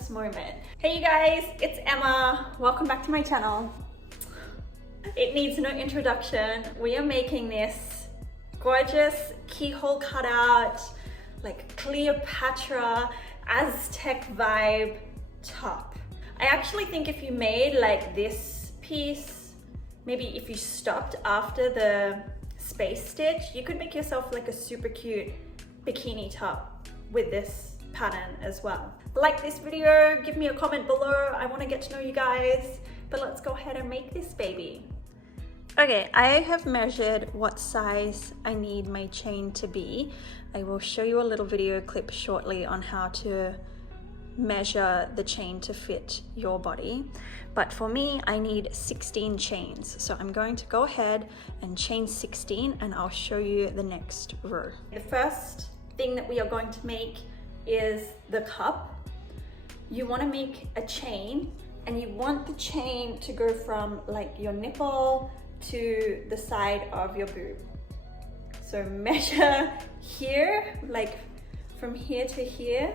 priceless moment. Hey you guys, it's Emma. Welcome back to my channel. It needs no introduction. We are making this gorgeous keyhole cutout, like Cleopatra, Aztec vibe top. I actually think if you made like this piece, maybe if you stopped after the space stitch, you could make yourself like a super cute bikini top with this pattern as well. Like this video, give me a comment below. I want to get to know you guys, but let's go ahead and make this baby. Okay, I have measured what size I need my chain to be. I will show you a little video clip shortly on how to measure the chain to fit your body, but for me I need 16 chains, so I'm going to go ahead and chain 16 and I'll show you the next row. The first thing that we are going to make is the cup. You want to make a chain and you want the chain to go from like your nipple to the side of your boob. So measure here, like from here to here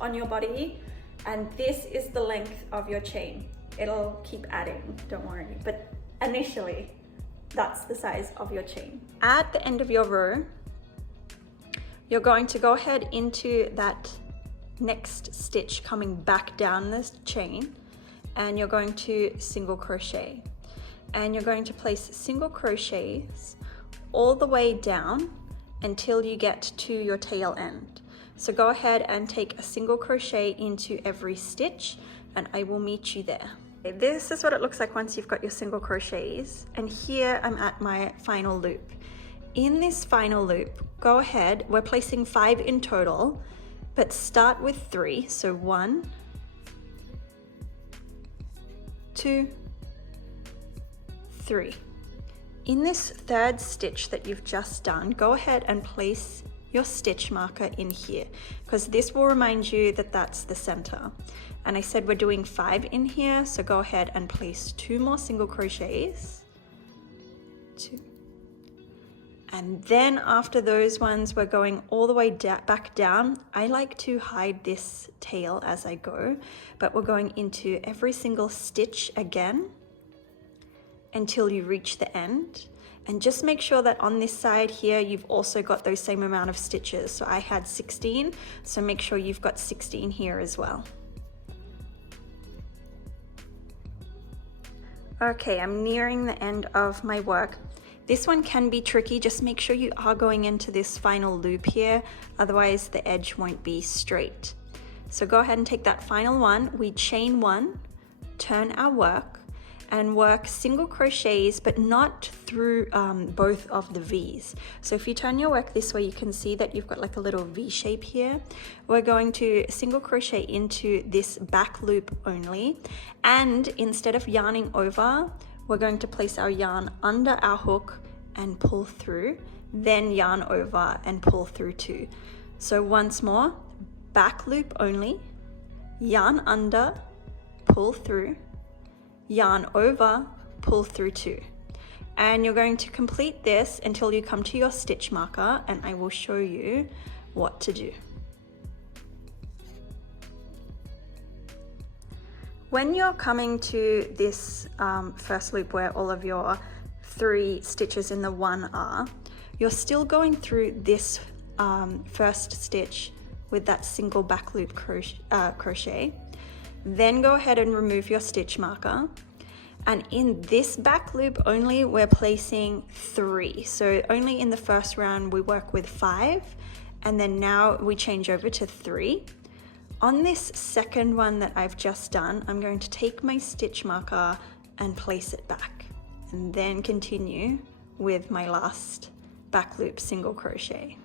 on your body, and this is the length of your chain. It'll keep adding, don't worry, but initially that's the size of your chain. At the end of your row, you're going to go ahead into that next stitch coming back down this chain, and you're going to single crochet, and you're going to place single crochets all the way down until you get to your tail end. So go ahead and take a single crochet into every stitch and I will meet you there. Okay, this is what it looks like once you've got your single crochets, and here I'm at my final loop. In this final loop, go ahead, we're placing 5 in total, but start with 3. So 1, 2, 3. In this third stitch that you've just done, go ahead and place your stitch marker in here, because this will remind you that that's the center. And I said we're doing 5 in here, so go ahead and place 2 more single crochets. 2. And then after those ones, we're going all the way back down. I like to hide this tail as I go, but we're going into every single stitch again until you reach the end. And just make sure that on this side here, you've also got those same amount of stitches. So I had 16, so make sure you've got 16 here as well. Okay, I'm nearing the end of my work. This one can be tricky. Just make sure you are going into this final loop here, otherwise the edge won't be straight. So go ahead and take that final one. We chain 1, turn our work, and work single crochets, but not through both of the V's. So if you turn your work this way, you can see that you've got like a little V shape here. We're going to single crochet into this back loop only, and instead of yarning over, we're going to place our yarn under our hook and pull through, then yarn over and pull through too. So once more, back loop only, yarn under, pull through, yarn over, pull through 2. And you're going to complete this until you come to your stitch marker, and I will show you what to do. When you're coming to this first loop where all of your 3 stitches in the one are, you're still going through this first stitch with that single back loop crochet. Then go ahead and remove your stitch marker, and in this back loop only we're placing 3. So only in the first round we work with 5, and then now we change over to 3. On this second one that I've just done, I'm going to take my stitch marker and place it back, and then continue with my last back loop single crochet.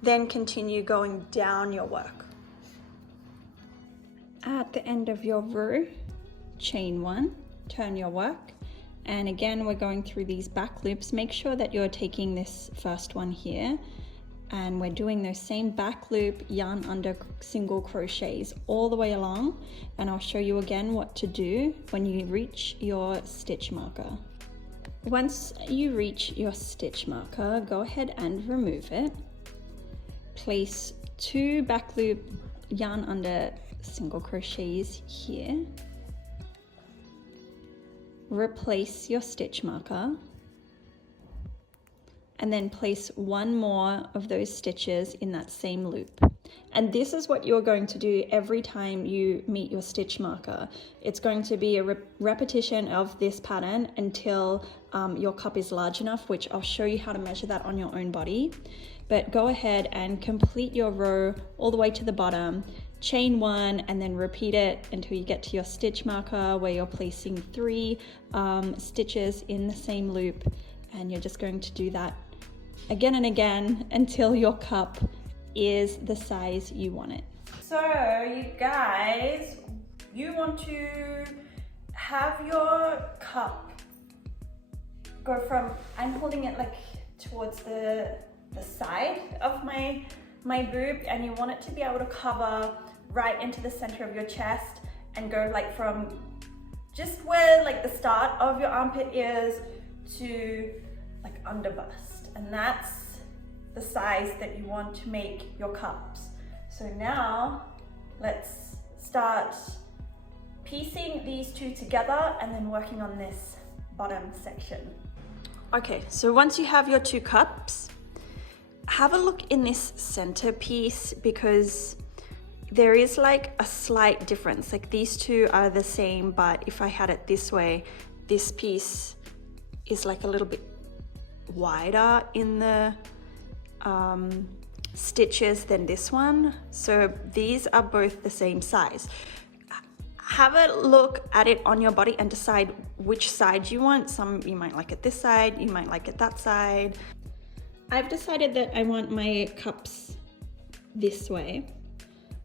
Then continue going down your work. At the end of your row, chain 1, turn your work, and again we're going through these back loops. Make sure that you're taking this first one here, and we're doing those same back loop, yarn under single crochets all the way along, and I'll show you again what to do when you reach your stitch marker. Once you reach your stitch marker, go ahead and remove it. Place 2 back loop yarn under single crochets here. Replace your stitch marker, and then place one more of those stitches in that same loop. And this is what you're going to do every time you meet your stitch marker. It's going to be a repetition of this pattern until your cup is large enough, which I'll show you how to measure that on your own body. But go ahead and complete your row all the way to the bottom, chain one, and then repeat it until you get to your stitch marker where you're placing 3 stitches in the same loop. And you're just going to do that again and again until your cup is the size you want it. So you guys, you want to have your cup go from, I'm holding it like towards the side of my boob, and you want it to be able to cover right into the center of your chest and go like from just where like the start of your armpit is to like under bust. And that's the size that you want to make your cups. So now let's start piecing these two together and then working on this bottom section. Okay, so once you have your 2 cups, have a look in this center piece, because there is like a slight difference. Like these 2 are the same, but if I had it this way, this piece is like a little bit wider in the stitches than this one. So these are both the same size. Have a look at it on your body and decide which side you want. Some you might like it this side, you might like it that side. I've decided that I want my cups this way.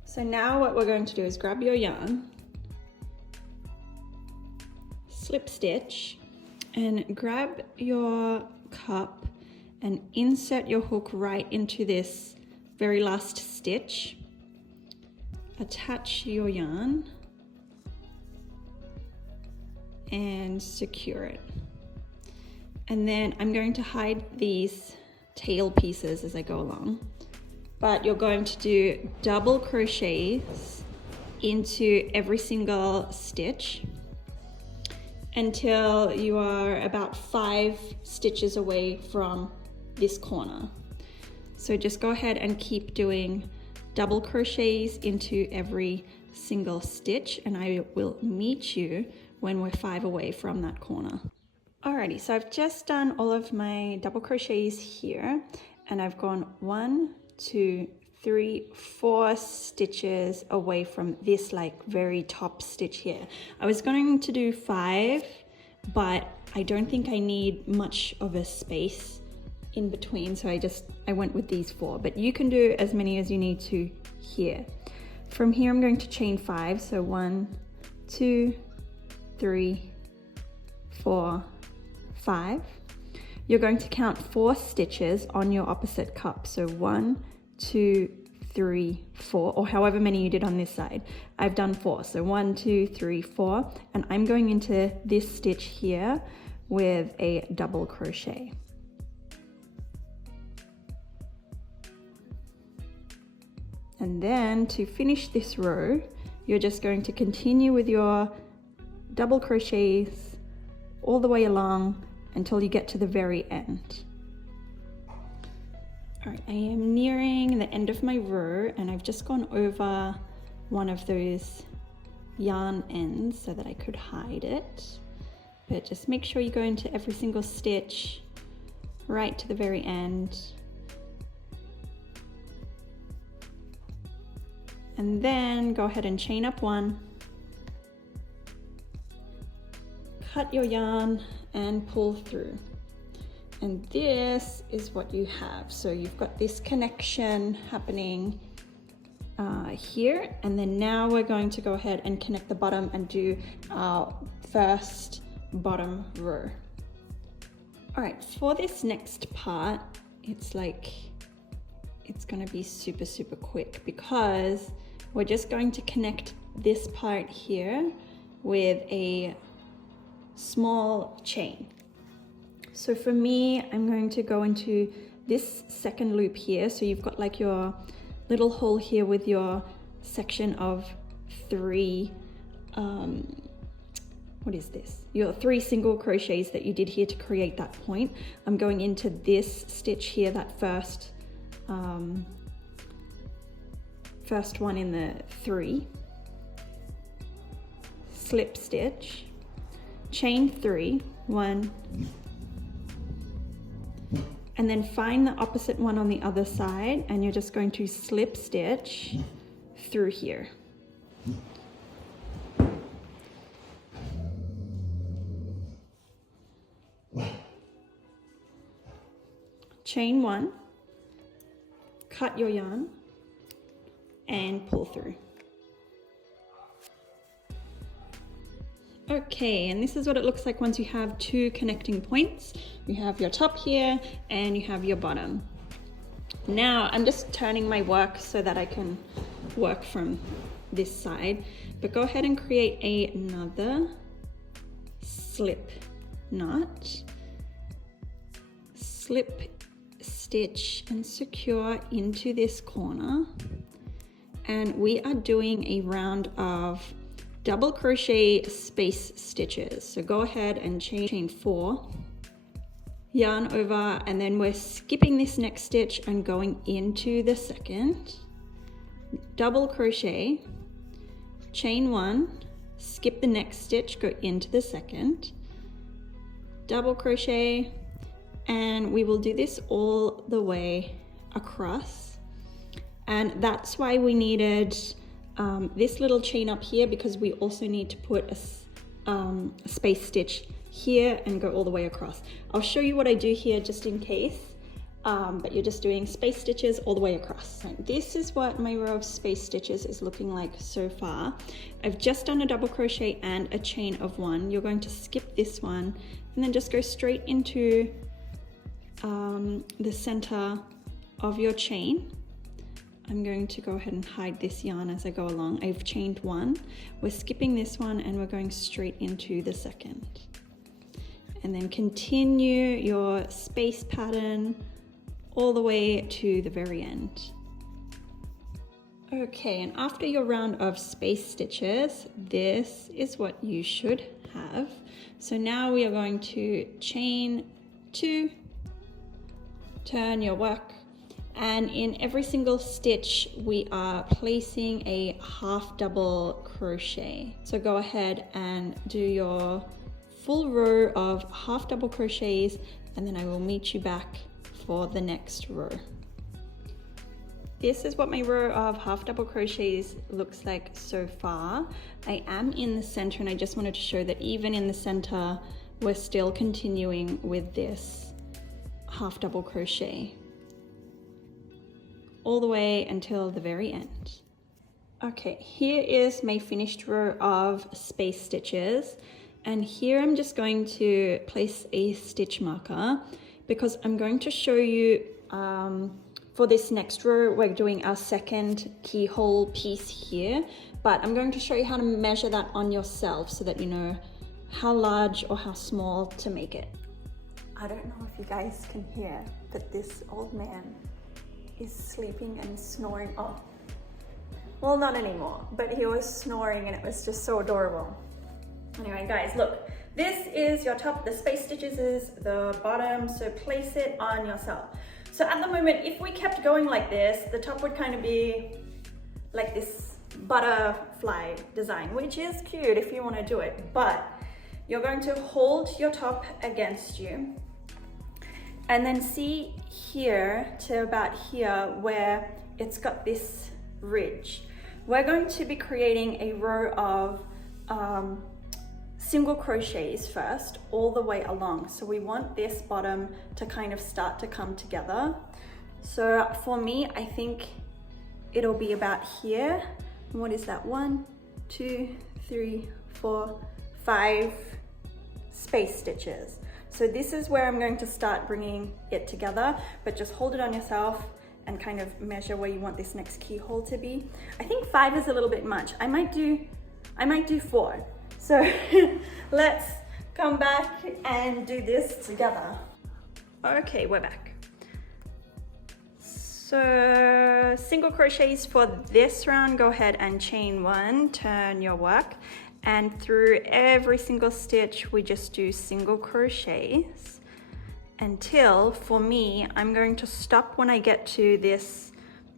So now what we're going to do is grab your yarn, slip stitch, and grab your cup and insert your hook right into this very last stitch. Attach your yarn and secure it. And then I'm going to hide these tail pieces as I go along, but you're going to do double crochets into every single stitch until you are about 5 stitches away from this corner. So just go ahead and keep doing double crochets into every single stitch, and I will meet you when we're 5 away from that corner. Alrighty, so I've just done all of my double crochets here, and I've gone 1, 2, 3, 4 stitches away from this like very top stitch here. I was going to do 5, but I don't think I need much of a space in between, so I went with these 4, but you can do as many as you need to here. From here I'm going to chain 5, so 1, 2, 3, 4, 5. You're going to count 4 stitches on your opposite cup, so 1, 2, 3, 4, or however many you did on this side. I've done 4, so 1, 2, 3, 4, and I'm going into this stitch here with a double crochet. And then to finish this row, you're just going to continue with your double crochets all the way along until you get to the very end. All right, I am nearing the end of my row, and I've just gone over one of those yarn ends so that I could hide it. But just make sure you go into every single stitch right to the very end. And then go ahead and chain up 1, cut your yarn and pull through. And this is what you have. So you've got this connection happening here, and then now we're going to go ahead and connect the bottom and do our first bottom row. All right, for this next part, it's gonna be super, super quick because we're just going to connect this part here with a small chain. So for me, I'm going to go into this second loop here. So you've got like your little hole here with your section of 3 what is this? Your 3 single crochets that you did here to create that point. I'm going into this stitch here, that first one in the 3, slip stitch, chain 3, 1, and then find the opposite one on the other side, and you're just going to slip stitch through here. Chain 1, cut your yarn, and pull through. Okay, and this is what it looks like once you have 2 connecting points. You have your top here and you have your bottom. Now I'm just turning my work so that I can work from this side, but go ahead and create another slip knot, slip stitch and secure into this corner, and we are doing a round of double crochet space stitches. So go ahead and chain 4, yarn over, and then we're skipping this next stitch and going into the second, double crochet, chain 1, skip the next stitch, go into the second, double crochet, and we will do this all the way across. And that's why we needed this little chain up here, because we also need to put a space stitch here and go all the way across. I'll show you what I do here just in case, but you're just doing space stitches all the way across. This is what my row of space stitches is looking like so far. I've just done a double crochet and a chain of 1. You're going to skip this one and then just go straight into the center of your chain. I'm going to go ahead and hide this yarn as I go along. I've chained 1, we're skipping this one, and we're going straight into the second. And then continue your space pattern all the way to the very end. Okay, and after your round of space stitches, this is what you should have. So now we are going to chain 2, turn your work, and in every single stitch we are placing a half double crochet. So go ahead and do your full row of half double crochets, and then I will meet you back for the next row. This is what my row of half double crochets looks like so far. I am in the center, and I just wanted to show that even in the center we're still continuing with this half double crochet all the way until the very end. Okay, here is my finished row of space stitches, and here I'm just going to place a stitch marker because I'm going to show you for this next row we're doing our second keyhole piece here, but I'm going to show you how to measure that on yourself so that you know how large or how small to make it. I don't know if you guys can hear, but this old man is sleeping and snoring. Oh, well, not anymore, but he was snoring and it was just so adorable. Anyway, guys, look, this is your top, the space stitches is the bottom, so place it on yourself. So at the moment, if we kept going like this, the top would kind of be like this butterfly design, which is cute if you want to do it, but you're going to hold your top against you, and then see here to about here where it's got this ridge. We're going to be creating a row of single crochets first all the way along. So we want this bottom to kind of start to come together. So for me, I think it'll be about here. What is that? 1, 2, 3, 4, 5 space stitches. So this is where I'm going to start bringing it together, but just hold it on yourself and kind of measure where you want this next keyhole to be. I think 5 is a little bit much. I might do 4. So let's come back and do this together. Okay, we're back. So single crochets for this round, go ahead and chain 1, turn your work, and through every single stitch we just do single crochets until, for me, I'm going to stop when I get to this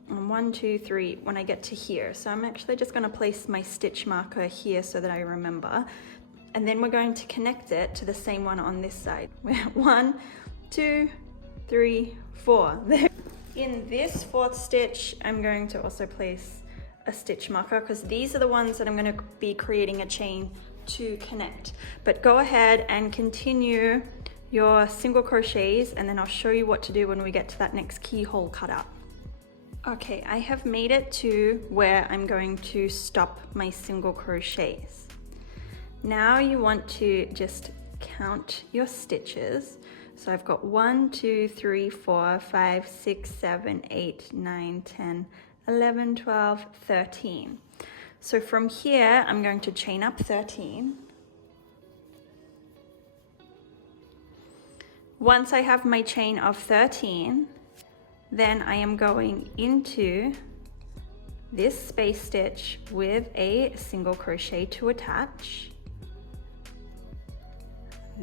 1, 2, 3, when I get to here. So I'm actually just going to place my stitch marker here so that I remember, and then we're going to connect it to the same one on this side. 1, 2, 3, 4. In this 4th stitch, I'm going to also place a stitch marker because these are the ones that I'm going to be creating a chain to connect. But go ahead and continue your single crochets, and then I'll show you what to do when we get to that next keyhole cutout. Okay, I have made it to where I'm going to stop my single crochets. Now you want to just count your stitches. So I've got 1, 2, 3, 4, 5, 6, 7, 8, 9, 10, 11, 12, 13. So from here, I'm going to chain up 13. Once I have my chain of 13, then I am going into this space stitch with a single crochet to attach.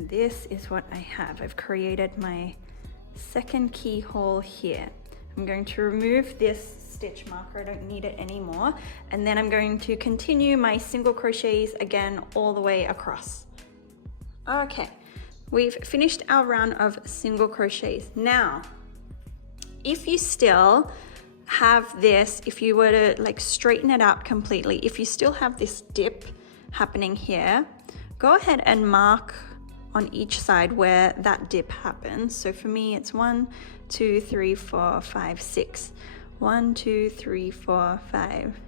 This is what I have. I've created my second keyhole here. I'm going to remove this stitch marker, I don't need it anymore, and then I'm going to continue my single crochets again all the way across. Okay, we've finished our round of single crochets. Now, if you still have this, if you were to like straighten it out completely, if you still have this dip happening here, go ahead and mark on each side where that dip happens. So for me, it's 1, 2, 3, 4, 5, 6. 1, 2, 3, 4, 5,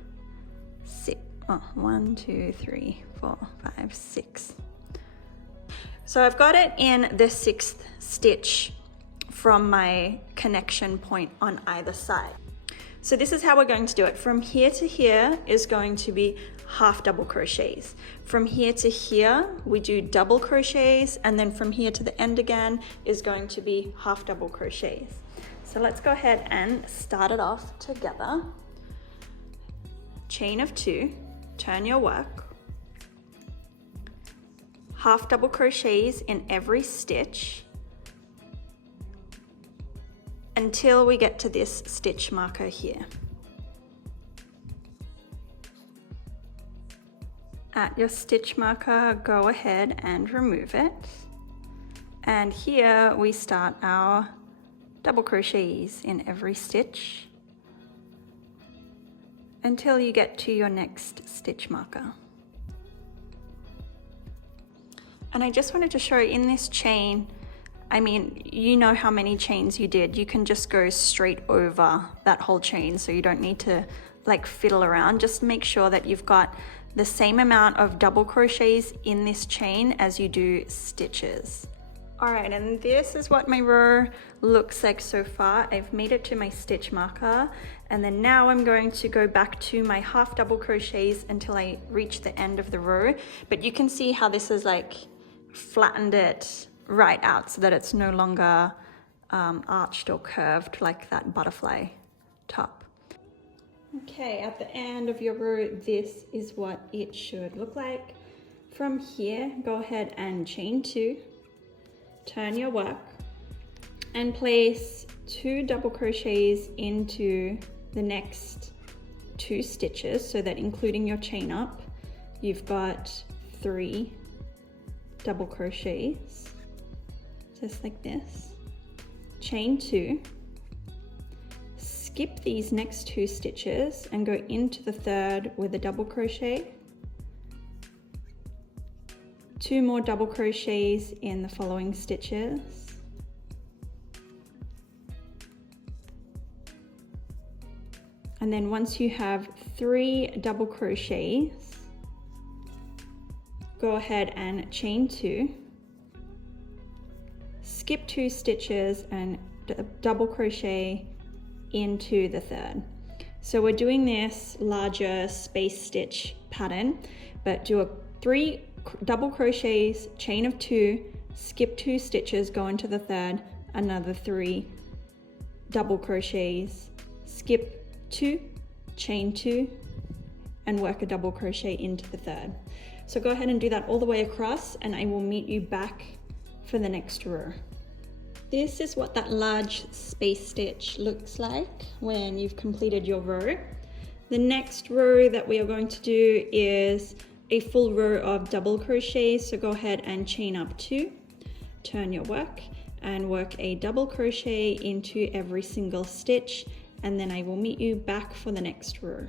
6. Oh, 1, 2, 3, 4, 5, 6. So I've got it in the 6th stitch from my connection point on either side. So this is how we're going to do it. From here to here is going to be half double crochets. From here to here, we do double crochets, and then from here to the end again is going to be half double crochets. So let's go ahead and start it off together. Chain of 2, turn your work, half double crochets in every stitch until we get to this stitch marker here. At your stitch marker, go ahead and remove it. And here we start our double crochets in every stitch until you get to your next stitch marker. And I just wanted to show in this chain, I mean, you know how many chains you did. You can just go straight over that whole chain, so you don't need to like fiddle around. Just make sure that you've got the same amount of double crochets in this chain as you do stitches. All right, and this is what my row looks like so far. I've made it to my stitch marker, and then now I'm going to go back to my half double crochets until I reach the end of the row. But you can see how this is like flattened it right out so that it's no longer arched or curved like that butterfly top. Okay, at the end of your row, this is what it should look like. From here, go ahead and chain 2, turn your work, and place 2 double crochets into the next 2 stitches, so that including your chain up, you've got 3 double crochets. Just like this. Chain 2, skip these next 2 stitches and go into the 3rd with a double crochet, 2 more double crochets in the following stitches, and then once you have 3 double crochets, go ahead and chain 2, skip 2 stitches and double crochet into the 3rd. So we're doing this larger space stitch pattern, but do 3 double crochets, chain of 2, skip 2 stitches, go into the 3rd, another 3 double crochets skip 2, chain 2, and work a double crochet into the third. So go ahead and do that all the way across, and I will meet you back for the next row. This is what that large space stitch looks like when you've completed your row. The next row that we are going to do is a full row of double crochets. So go ahead and chain up 2, turn your work, and work a double crochet into every single stitch, and then I will meet you back for the next row.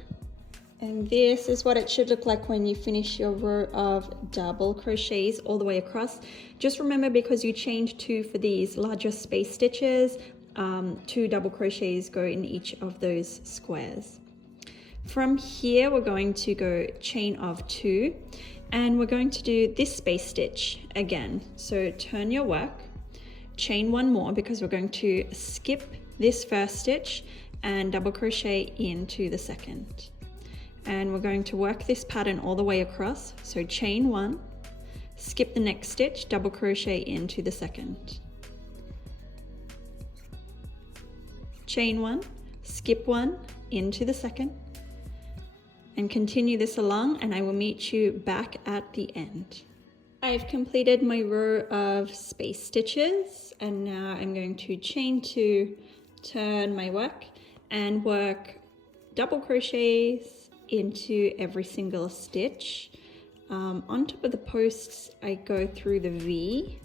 And this is what it should look like when you finish your row of double crochets all the way across. Just remember, because you chained 2 for these larger space stitches, 2 double crochets go in each of those squares. From here, we're going to go chain of 2, and we're going to do this space stitch again. So turn your work, chain 1 more, because we're going to skip this first stitch and double crochet into the second. And we're going to work this pattern all the way across. So chain 1, skip the next stitch, double crochet into the second. Chain 1, skip 1 into the second, and continue this along, and I will meet you back at the end. I've completed my row of space stitches, and now I'm going to chain 2, turn my work, and work double crochets into every single stitch. On top of the posts, I go through the V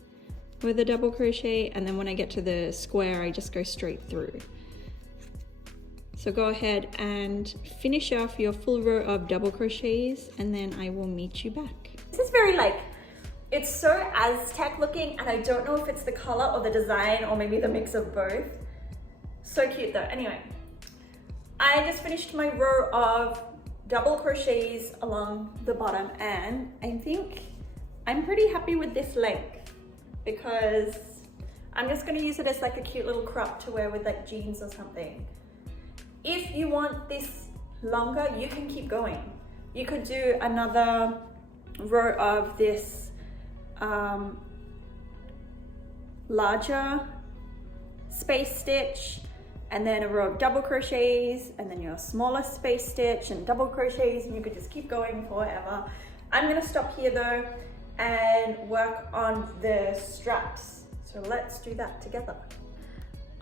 with a double crochet, and then when I get to the square, I just go straight through. So go ahead and finish off your full row of double crochets, and then I will meet you back. This is very it's so Aztec looking, and I don't know if it's the color or the design or maybe the mix of both. So cute though. Anyway, I just finished my row of double crochets along the bottom, and I think I'm pretty happy with this length, because I'm just going to use it as like a cute little crop to wear with like jeans or something. If you want this longer, you can keep going. You could do another row of this larger space stitch, and then a row of double crochets, and then your smaller space stitch and double crochets, and you could just keep going forever. I'm gonna stop here though and work on the straps. So let's do that together.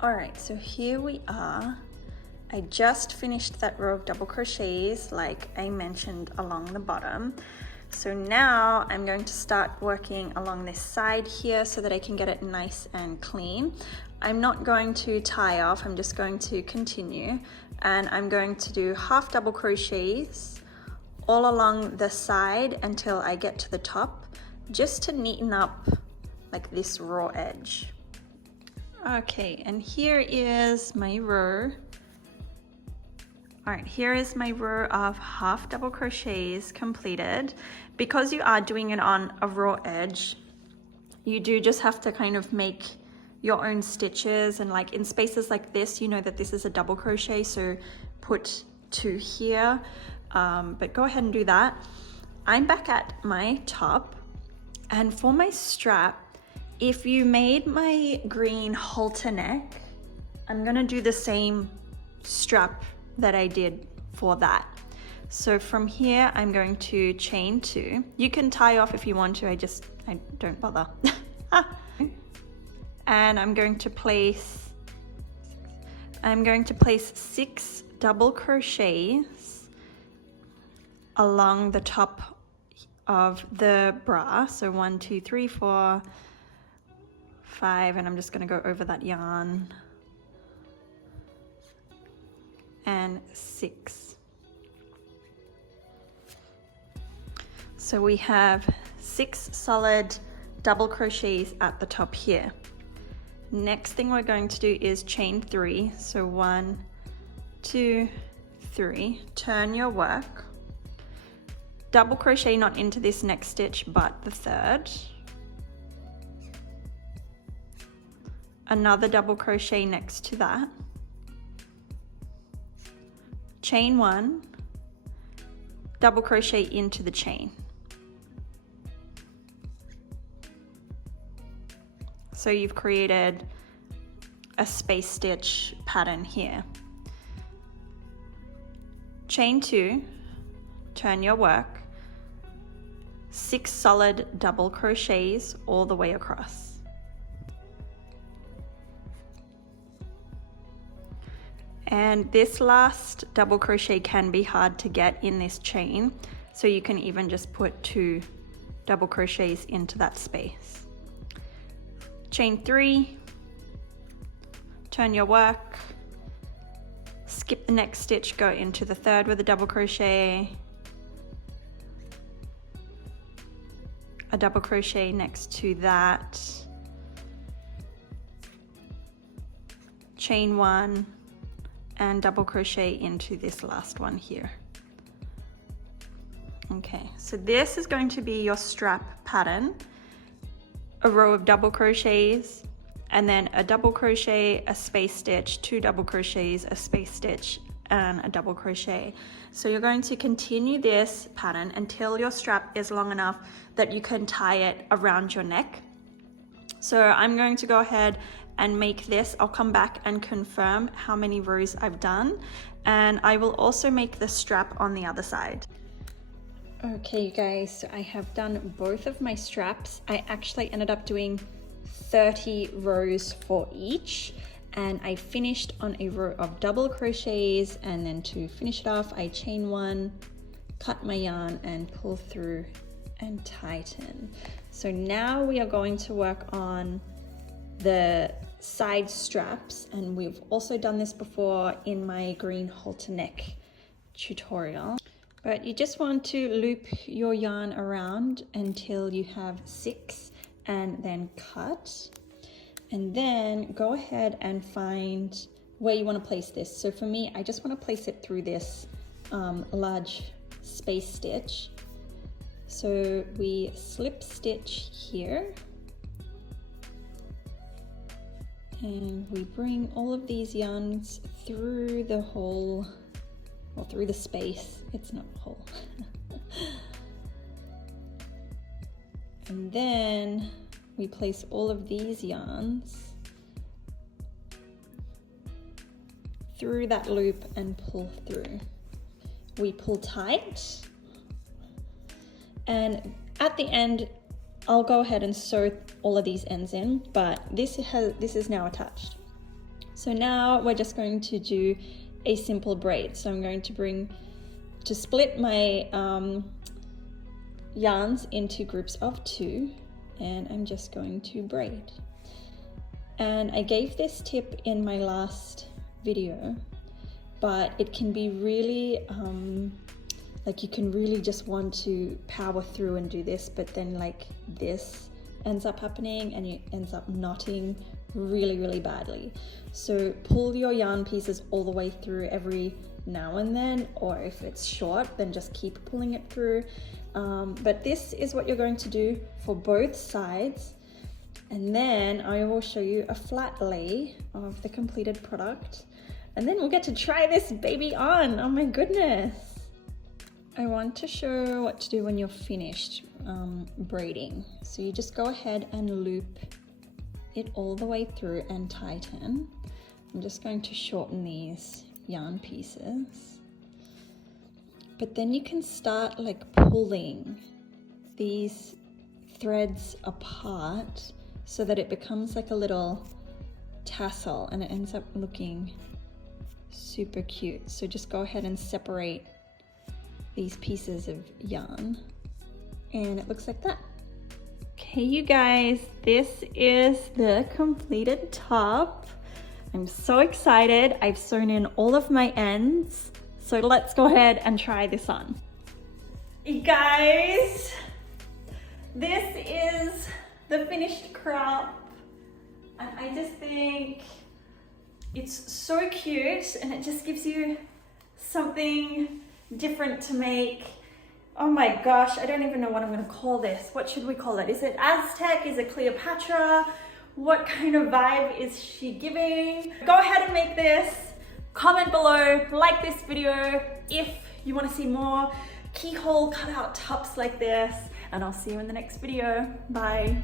All right, so here we are. I just finished that row of double crochets like I mentioned along the bottom. So now I'm going to start working along this side here so that I can get it nice and clean. I'm not going to tie off, I'm just going to continue, and I'm going to do half double crochets all along the side until I get to the top, just to neaten up like this raw edge. Okay, and here is my row. All right, here is my row of half double crochets completed. Because you are doing it on a raw edge, you do just have to kind of make your own stitches, and like in spaces like this, you know that this is a double crochet, so put 2 here, but go ahead and do that. I'm back at my top, and for my strap, if you made my green halter neck, I'm gonna do the same strap that I did for that. So from here, I'm going to chain 2. You can tie off if you want to, I don't bother. And I'm going to place 6 double crochets along the top of the bra. So 1, 2, 3, 4, 5, and I'm just gonna go over that yarn. And 6. So we have 6 solid double crochets at the top here. Next thing we're going to do is chain 3. So 1, 2, 3. Turn your work. Double crochet not into this next stitch, but the third. Another double crochet next to that. Chain 1, double crochet into the chain. So you've created a space stitch pattern here. chain 2, turn your work, 6 solid double crochets all the way across. And this last double crochet can be hard to get in this chain, so you can even just put 2 double crochets into that space. Chain 3, turn your work, skip the next stitch, go into the 3rd with a double crochet, a double crochet next to that, chain 1, and double crochet into this last one here. Okay, so this is going to be your strap pattern. A row of double crochets, and then a double crochet, a space stitch, 2 double crochets, a space stitch, and a double crochet. So you're going to continue this pattern until your strap is long enough that you can tie it around your neck. So I'm going to go ahead and make this. I'll come back and confirm how many rows I've done, and I will also make the strap on the other side. Okay, you guys, so I have done both of my straps. I actually ended up doing 30 rows for each, and I finished on a row of double crochets, and then to finish it off I chain 1, cut my yarn and pull through and tighten. So now we are going to work on the side straps, and we've also done this before in my green halter neck tutorial. But you just want to loop your yarn around until you have 6 and then cut. And then go ahead and find where you want to place this. So for me, I just want to place it through this large space stitch. So we slip stitch here. And we bring all of these yarns through the hole, or through the space. It's not a hole. And then we place all of these yarns through that loop and pull through. We pull tight, and at the end I'll go ahead and sew all of these ends in, but this is now attached. So now we're just going to do a simple braid. So I'm going to split my yarns into groups of 2, and I'm just going to braid. And I gave this tip in my last video, but it can be really like you can really just want to power through and do this, but then like this ends up happening and it ends up knotting really badly. So pull your yarn pieces all the way through every now and then, or if it's short, then just keep pulling it through. But this is what you're going to do for both sides, and then I will show you a flat lay of the completed product, and then we'll get to try this baby on. Oh my goodness. I want to show what to do when you're finished braiding. So you just go ahead and loop it all the way through and tighten. I'm just going to shorten these yarn pieces. But then you can start like pulling these threads apart so that it becomes like a little tassel, and it ends up looking super cute. So just go ahead and separate these pieces of yarn, and it looks like that. Okay, you guys, this is the completed top. I'm so excited. I've sewn in all of my ends. So let's go ahead and try this on. You guys, this is the finished crop, and I just think it's so cute, and it just gives you something different to make. Oh my gosh, I don't even know what I'm gonna call this. What should we call it? Is it Aztec? Is it Cleopatra? What kind of vibe is she giving? Go ahead and make this. Comment below, like this video if you want to see more keyhole cutout tops like this, and I'll see you in the next video. Bye.